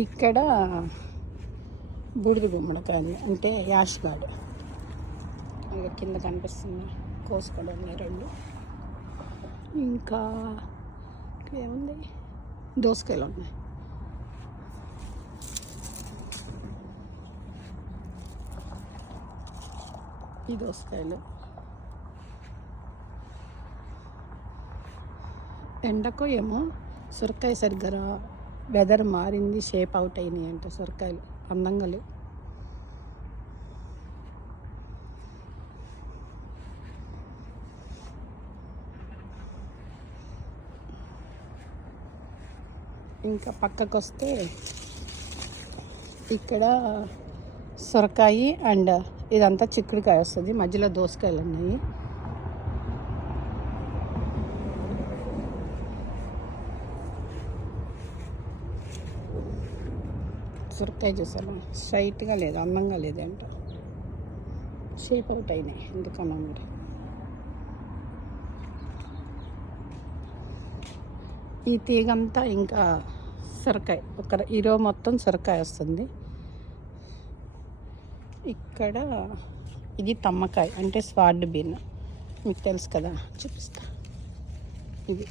ఇక్కడ బూడిద గుమ్మడికాయలు అంటే యాష్ గార్డ్ కింద కనిపిస్తుంది. కోసు కూడా ఉన్నాయి 2. ఇంకా ఏముంది, దోసకాయలు ఉన్నాయి. ఈ దోసకాయలు ఎండకో ఏమో సొరకాయ సరిగ్గా వెదర్ మారింది, షేప్ అవుట్ అయినాయి అంటే సొరకాయలు అందంగా లేవు. ఇంకా పక్కకు వస్తే ఇక్కడ సొరకాయ అండ్ ఇదంతా చిక్కుడుకాయ వస్తుంది, మధ్యలో దోసకాయలు ఉన్నాయి. సొరకాయ చూసాను, స్ట్రైట్గా లేదు, అందంగా లేదంట, షేప్ అవుట్ అయినాయి ఎందుకన్నా మరి. ఈ తీగంతా ఇంకా సొరకాయ, ఈ రో మొత్తం సొరకాయ వస్తుంది. ఇక్కడ ఇది తమ్మకాయ అంటే స్వార్డ్ బీన్, మీకు తెలుసు కదా, చూపిస్తా. ఇది